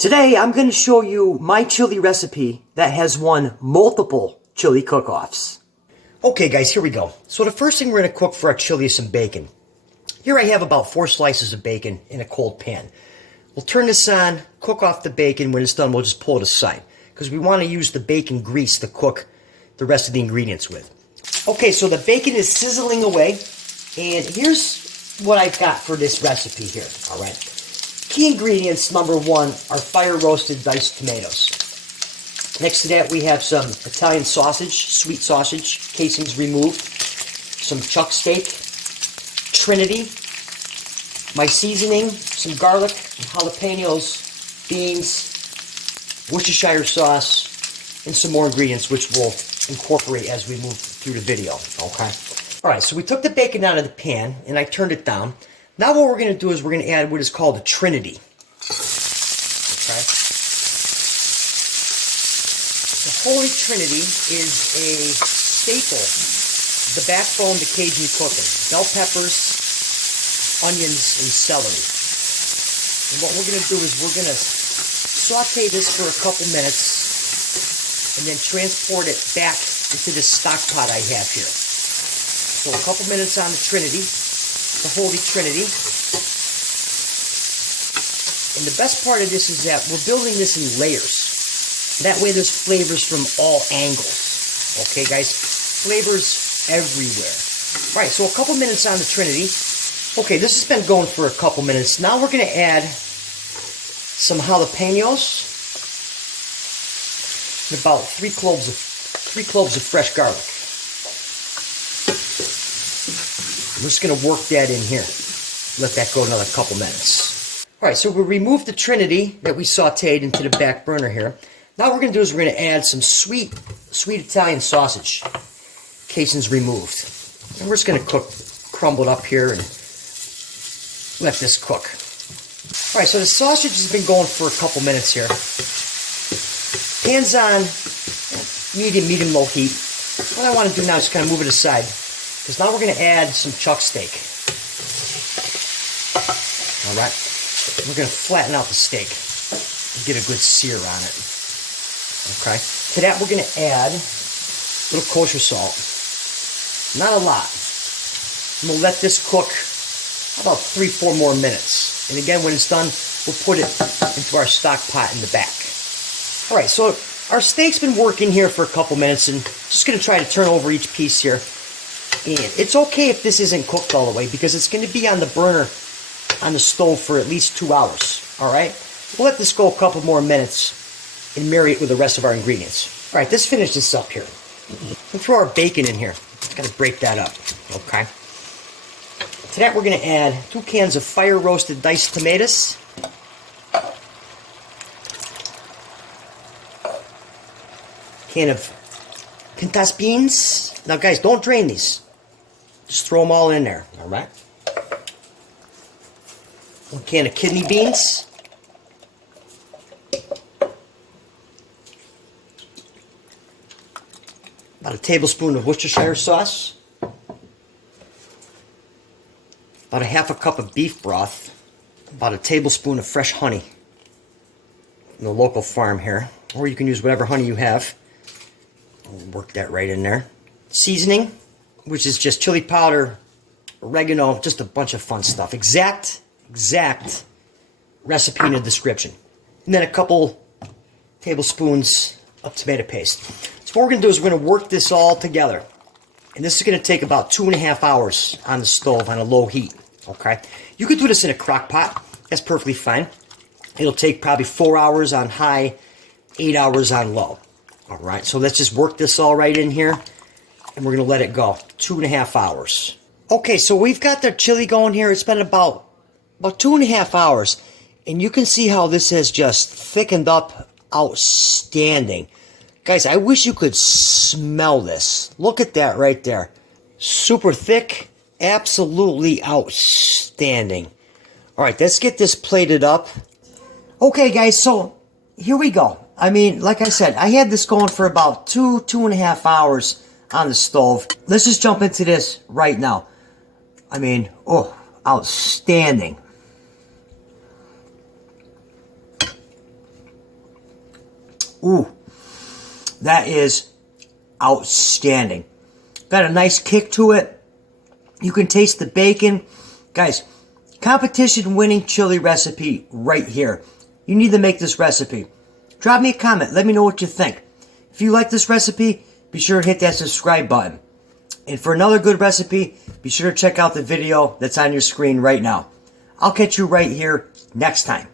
Today, I'm going to show you my chili recipe that has won multiple chili cook-offs. Okay guys, here we go. So the first thing we're going to cook for our chili is some bacon. Here I have about 4 slices of bacon in a cold pan. We'll turn this on, cook off the bacon. When it's done, we'll just pull it aside because we want to use the bacon grease to cook the rest of the ingredients with. Okay, so the bacon is sizzling away, and here's what I've got for this recipe here, all right? Key ingredients, number 1, are fire-roasted diced tomatoes. Next to that, we have some Italian sausage, sweet sausage, casings removed, some chuck steak, trinity, my seasoning, some garlic, jalapenos, beans, Worcestershire sauce, and some more ingredients which we'll incorporate as we move through the video, okay? All right, so we took the bacon out of the pan, and I turned it down. Now what we're going to do is we're going to add what is called a trinity. Okay. The Holy Trinity is a staple, the backbone to Cajun cooking. Bell peppers, onions, and celery. And what we're going to do is we're going to saute this for a couple minutes and then transport it back into this stock pot I have here. So a couple minutes on the trinity. The Holy Trinity. And the best part of this is that we're building this in layers. That way there's flavors from all angles. Okay, guys? Flavors everywhere. All right, so a couple minutes on the Trinity. Okay, this has been going for a couple minutes. Now we're going to add some jalapenos and about 3 cloves of fresh garlic. We're just going to work that in here. Let that go another couple minutes. All right, so we removed the trinity that we sauteed into the back burner here. Now what we're going to do is we're going to add some sweet Italian sausage, casings removed. And we're just going to crumble it up here and let this cook. All right, so the sausage has been going for a couple minutes here. Hands on, medium-low heat. What I want to do now is kind of move it aside, because now we're going to add some chuck steak. All right, we're going to flatten out the steak and get a good sear on it. Okay, to that we're going to add a little kosher salt. Not a lot. And we'll let this cook about 3-4 more minutes. And again, when it's done, we'll put it into our stock pot in the back. All right, so our steak's been working here for a couple minutes, and just going to try to turn over each piece here. And it's okay if this isn't cooked all the way, because it's going to be on the burner on the stove for at least 2 hours. All right, we'll let this go a couple more minutes and marry it with the rest of our ingredients. All right, let's finish this up here. We'll throw our bacon in here. Got to break that up. Okay. To that, we're going to add 2 cans of fire-roasted diced tomatoes. Can of pinto beans. Now, guys, don't drain these. Just throw them all in there. All right. 1 can of kidney beans. About a tablespoon of Worcestershire sauce. About a ½ cup of beef broth. About a tablespoon of fresh honey from the local farm here. Or you can use whatever honey you have. We'll work that right in there. Seasoning, which is just chili powder, oregano, just a bunch of fun stuff. Exact recipe in the description. And then a couple tablespoons of tomato paste. So what we're going to do is we're going to work this all together. And this is going to take about 2.5 hours on the stove on a low heat. Okay? You could do this in a crock pot. That's perfectly fine. It'll take probably 4 hours on high, 8 hours on low. All right, so let's just work this all right in here, and we're going to let it go. 2.5 hours. Okay, so we've got the chili going here. It's been about 2.5 hours, and you can see how this has just thickened up outstanding. Guys, I wish you could smell this. Look at that right there. Super thick, absolutely outstanding. All right, let's get this plated up. Okay, guys, so here we go. I mean, like I said, I had this going for about 2.5 hours on the stove. Let's just jump into this right now. I mean, oh, outstanding. Ooh, that is outstanding. Got a nice kick to it. You can taste the bacon. Guys, competition winning chili recipe right here. You need to make this recipe. Drop me a comment. Let me know what you think. If you like this recipe, be sure to hit that subscribe button. And for another good recipe, be sure to check out the video that's on your screen right now. I'll catch you right here next time.